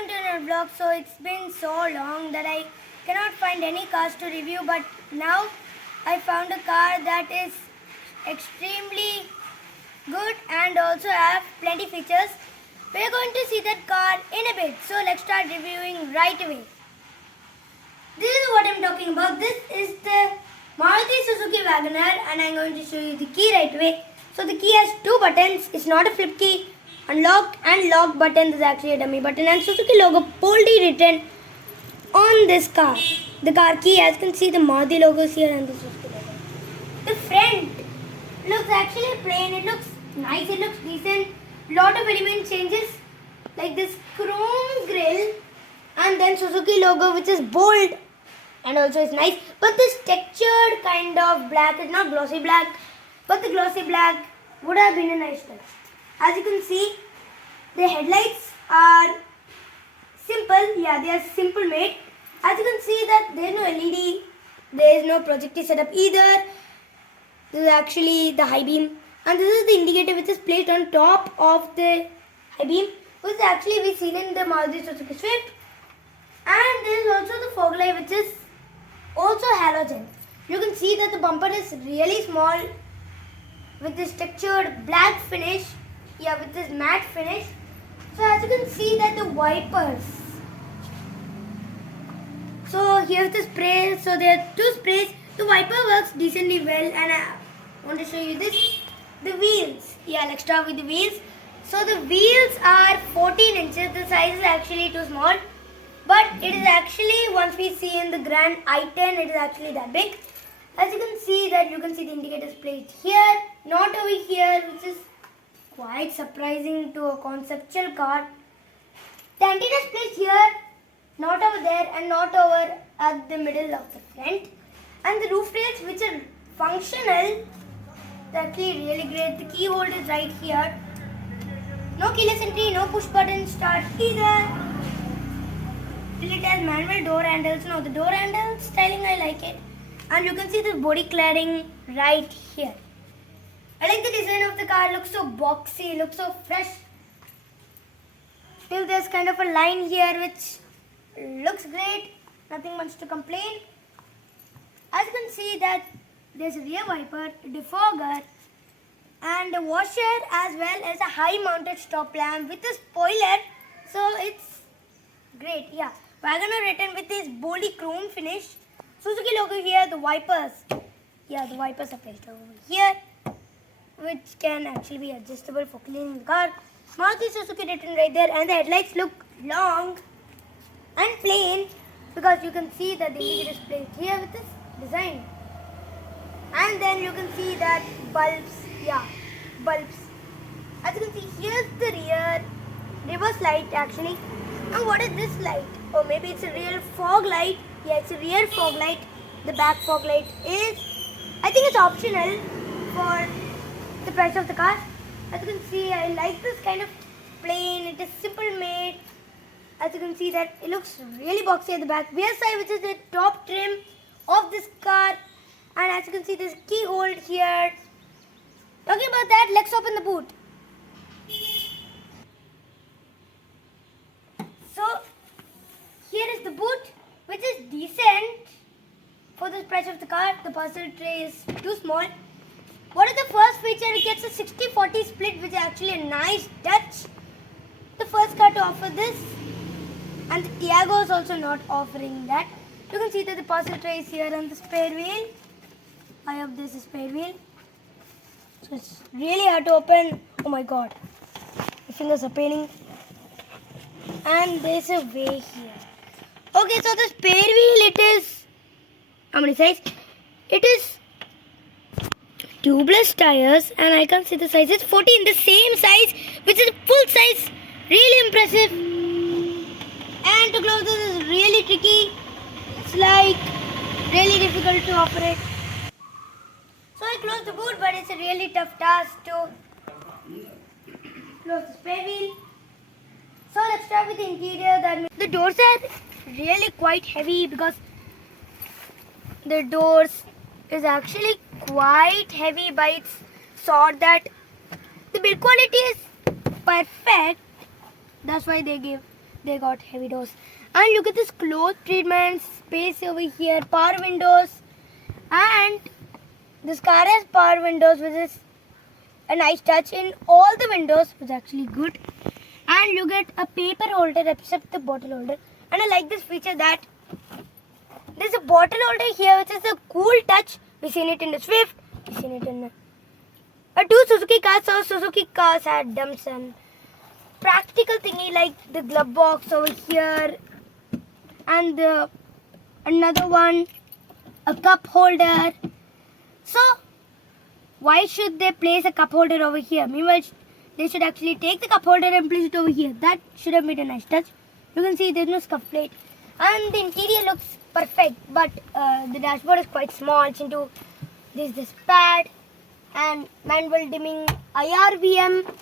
welcome to another vlog. So it's been so long that I cannot find any cars to review, but now I found a car that is extremely good and also have plenty features. We are going to see that car in a bit, so let's start reviewing right away. This is what I'm talking about. This is the Maruti Suzuki wagon-R and I'm going to show you the key right away. So the key has two buttons. It's not a flip key. Unlock and lock button is actually a dummy button, and Suzuki logo boldly written on this car. The car key, as you can see, the Maruti logo is here and the Suzuki logo. The front looks actually plain. It looks nice. It looks decent. Lot of element changes like this chrome grille and then Suzuki logo, which is bold and also is nice. But this textured kind of black is not glossy black, but the glossy black would have been a nice touch. As you can see, the headlights are simple. Yeah, they are simple made. As you can see that there is no LED, there is no projector setup either. This is actually the high beam, and this is the indicator which is placed on top of the high beam, which is actually we seen in the Maruti Suzuki Swift. And there is also the fog light, which is also halogen. You can see that the bumper is really small with this textured black finish. Yeah, with this matte finish. So as you can see that the wipers. So here's the spray. So there are two sprays. The wiper works decently well, and I want to show you this. The wheels. Yeah, let's start with the wheels. So the wheels are 14 inches. The size is actually too small. But it is actually, once we see in the Grand i10, it is actually that big. As you can see that, you can see the indicators placed here, not over here, which is quite surprising to a conceptual car. The antenna is placed here, not over there, and not over at the middle of the front. And the roof rails, which are functional, they're actually really great. The key holder is right here. No keyless entry, no push button start either. It has manual door handles. Now the door handle styling, I like it. And you can see the body cladding right here. I like the design of the car. Looks so boxy, looks so fresh. Still there's kind of a line here which looks great. Nothing much to complain. As you can see that there's a rear wiper, defogger, and a washer, as well as a high mounted stop lamp with a spoiler. So it's great. Yeah. wagon-R written with this boldy chrome finish. Suzuki logo here, the wipers. Yeah, the wipers are placed over here, which can actually be adjustable for cleaning the car. Maruti Suzuki written right there, and the headlights look long and plain because you can see that the indicator is placed here with this design. And then you can see that bulbs. Yeah, bulbs. As you can see, here's the reverse light actually. And what is this light? Or maybe it's a real fog light. Yeah, it's a rear fog light. The back fog light is, I think it's optional for the price of the car. As you can see, I like this kind of plain. It is simple made. As you can see that it looks really boxy at the back. VSI, which is the top trim of this car. And as you can see, this key hold here. Talking about that, let's open the boot. So here is the boot, which is decent for the price of the car. The parcel tray is too small. What is the first feature? It gets a 60-40 split, which is actually a nice touch. The first car to offer this, and the Tiago is also not offering that. You can see that the parcel tray is here on the spare wheel. I hope this is spare wheel. So it's really hard to open. Oh my god, my fingers are paining. And there's a way here. Okay, so the spare wheel, it is, how many size? It is tubeless tires, and I can see the size is 14, the same size, which is full size. Really impressive. And to close this is really tricky. It's like really difficult to operate. So I closed the boot, but it's a really tough task to close the spare wheel. So let's start with the interior. The doors are really quite heavy because the doors is actually quite heavy by its sort that the build quality is perfect. That's why they give they got heavy doors. And look at this cloth treatment, space over here, power windows. And this car has power windows, which is a nice touch in all the windows, which is actually good. And you get a paper holder except the bottle holder. And I like this feature that there's a bottle holder here, which is a cool touch. We've seen it in the Swift, we've seen it in two Suzuki cars. So Suzuki cars had dumps and practical thingy like the glove box over here, and another one, a cup holder. So why should they place a cup holder over here? Meanwhile, they should actually take the cup holder and place it over here. That should have made a nice touch. You can see there's no scuff plate. And the interior looks perfect, but the dashboard is quite small. There's this pad and manual dimming IRVM,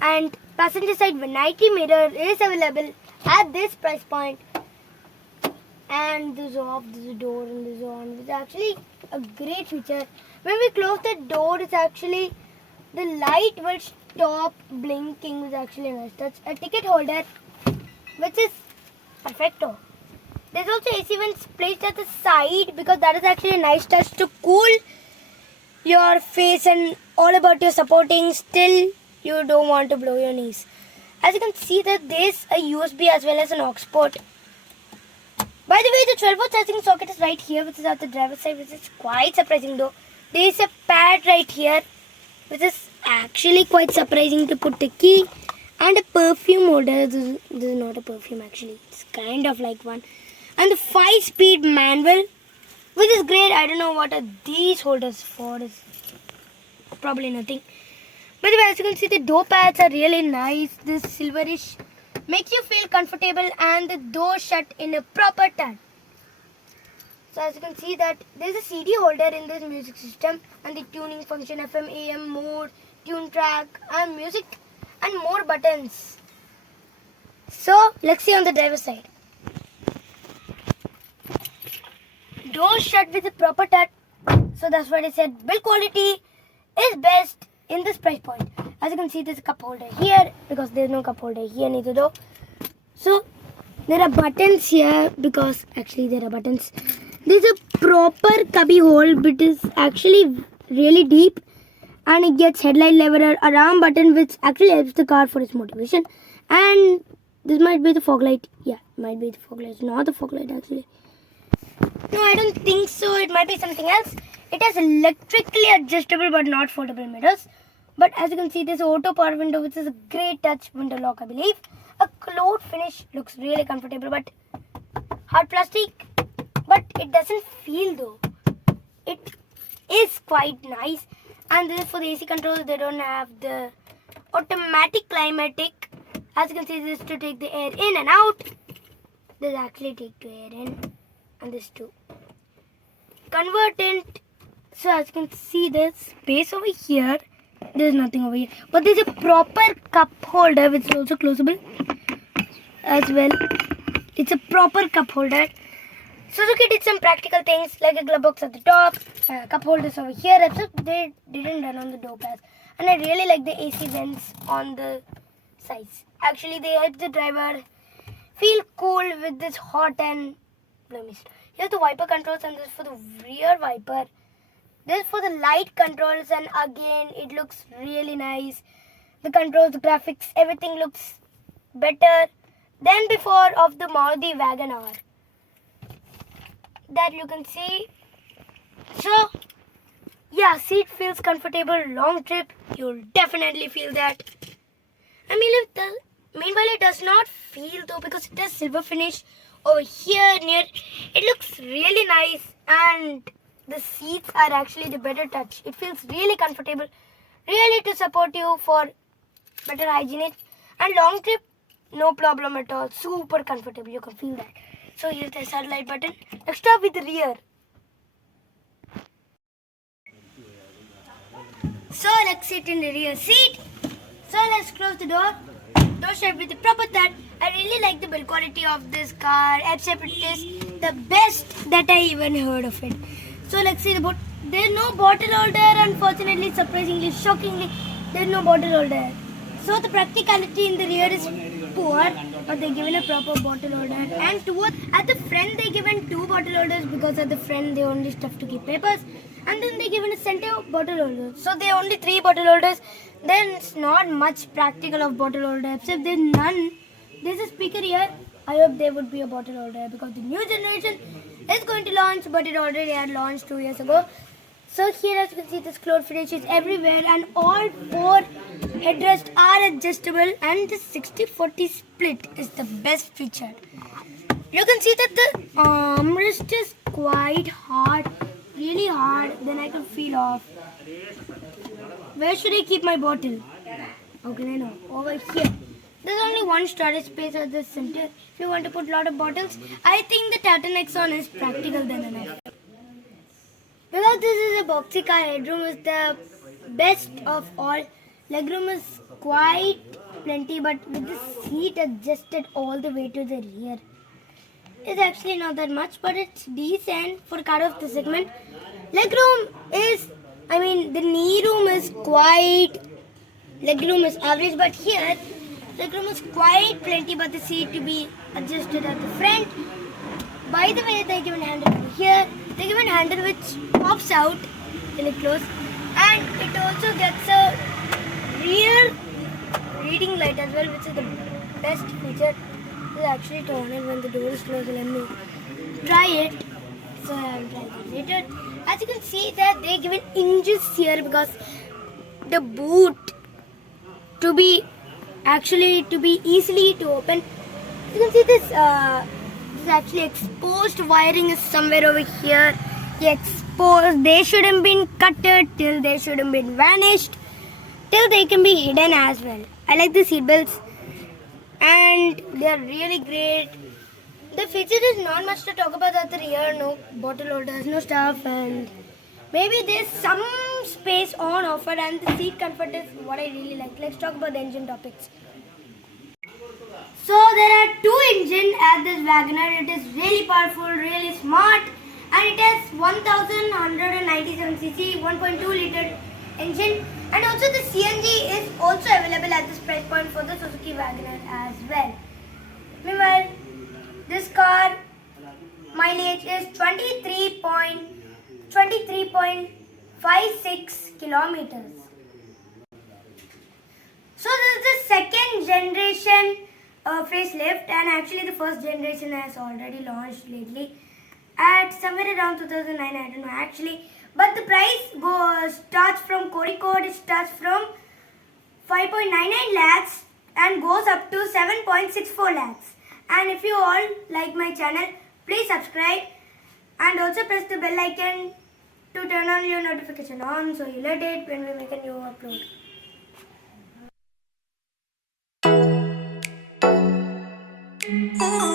and passenger side vanity mirror is available at this price point. And this is off, this is door, and this is on. It's actually a great feature. When we close the door, it's actually the light will stop blinking. It's actually a nice touch. A ticket holder, which is perfecto. There's also AC vents placed at the side because that is actually a nice touch to cool your face and all about your supporting. Still, you don't want to blow your knees. As you can see that there's a USB as well as an aux port. By the way, the 12-volt charging socket is right here, which is at the driver's side, which is quite surprising though. There is a pad right here, which is actually quite surprising to put the key. And a perfume holder. This is not a perfume actually. It's kind of like one. And the 5-speed manual, which is great. I don't know what are these holders for. It's probably nothing. By the way, as you can see, the door pads are really nice. This silverish makes you feel comfortable, and the door shut in a proper turn. So as you can see that there's a CD holder in this music system, and the tuning function, FM, AM, mode, tune track, and music, and more buttons. So let's see on the driver's side. Door shut with a proper touch. So that's what I said. Build quality is best in this price point. As you can see, there's a cup holder here because there's no cup holder here neither though. So there are buttons here because actually there are buttons. There's a proper cubby hole, but is actually really deep, and it gets headlight leveler, a round button which actually helps the car for its motivation. And this might be the fog light. Yeah, might be the fog light. It's not the fog light actually. No, I don't think so. It might be something else. It has electrically adjustable but not foldable mirrors. But as you can see, there's an auto power window, which is a great touch window lock, I believe. A cloth finish looks really comfortable, but hard plastic. But it doesn't feel though. It is quite nice. And this is for the AC controls. They don't have the automatic climatic. As you can see, this is to take the air in and out. This actually take the air in. And this too. Convertant. So as you can see, there's space over here. There's nothing over here. But there's a proper cup holder which is also closable as well. It's a proper cup holder. Suzuki did some practical things like a glove box at the top, cup holders over here, except they didn't run on the door pads. And I really like the AC vents on the sides. Actually, they help the driver feel cool with this hot and mist. Here's the wiper controls, and this is for the rear wiper. This is for the light controls, and again it looks really nice. The controls, the graphics, everything looks better than before of the Maruti wagon-R. That you can see. So yeah, seat feels comfortable. Long trip, you'll definitely feel that. I mean, meanwhile it does not feel though, because it has silver finish over here near. It looks really nice, and the seats are actually the better touch. It feels really comfortable, really to support you for better hygiene. And long trip, no problem at all. Super comfortable, you can feel that. So here's the satellite button. Let's start with the rear. So let's sit in the rear seat. So let's close the door. Door shut with the proper touch. I really like the build quality of this car, except it is the best that I even heard of it. So let's see the boot. There's no bottle holder, unfortunately, surprisingly, shockingly, there's no bottle holder. So the practicality in the rear is poor. but they given a proper bottle holder, and towards at the front they given two bottle holders because at the front they only stuff to keep papers, and then they given a center bottle holder. So they only three bottle holders. Then it's not much practical of bottle holder except there's none. There's a speaker here. I hope there would be a bottle holder because the new generation is going to launch, but it already had launched 2 years ago. So here as you can see this cloth finish is everywhere and all four headrests are adjustable and the 60-40 split is the best feature. You can see that the armrest is quite hard, really hard, then I can feel off. Where should I keep my bottle? Okay, I know, over here. There's only one storage space at the center. If you want to put a lot of bottles, I think the Tata Nexon is practical than enough. Because this is a boxy car, headroom is the best of all. Legroom is quite plenty, but with the seat adjusted all the way to the rear, it's actually not that much, but it's decent for a car of the segment. Legroom is, the knee room is quite, legroom is average, but here, legroom is quite plenty, but the seat to be adjusted at the front. By the way, they given handle over here. They given handle which pops out till it close, and it also gets a rear reading light as well, which is the best feature. It's actually to on it when the door is closed. Let me try it. So I'll try it later. As you can see that they given hinges here because the boot to be easily to open. You can see this. This is actually exposed wiring is somewhere over here. Exposed. They shouldn't been cutted till they shouldn't been vanished. Till they can be hidden as well. I like the seat belts and they are really great. The feature is not much to talk about at the rear. No bottle holders, no stuff, and maybe there's some space on offer, and the seat comfort is what I really like. Let's talk about the engine topics. So there are two engines at this wagon-R. It is really powerful, really smart, and it has 1197 cc, 1.2 liter engine, and also the CNG is also available at this price point for the Suzuki wagon-R as well. Meanwhile, this car mileage is 23.56 kilometers. So this is the second generation facelift, and actually the first generation has already launched lately at somewhere around 2009, I don't know actually, but the price starts from code, it starts from 5.99 lakhs and goes up to 7.64 lakhs. And if you all like my channel, please subscribe and also press the bell icon to turn on your notification on so you'll get it when we make a new upload. Ooh.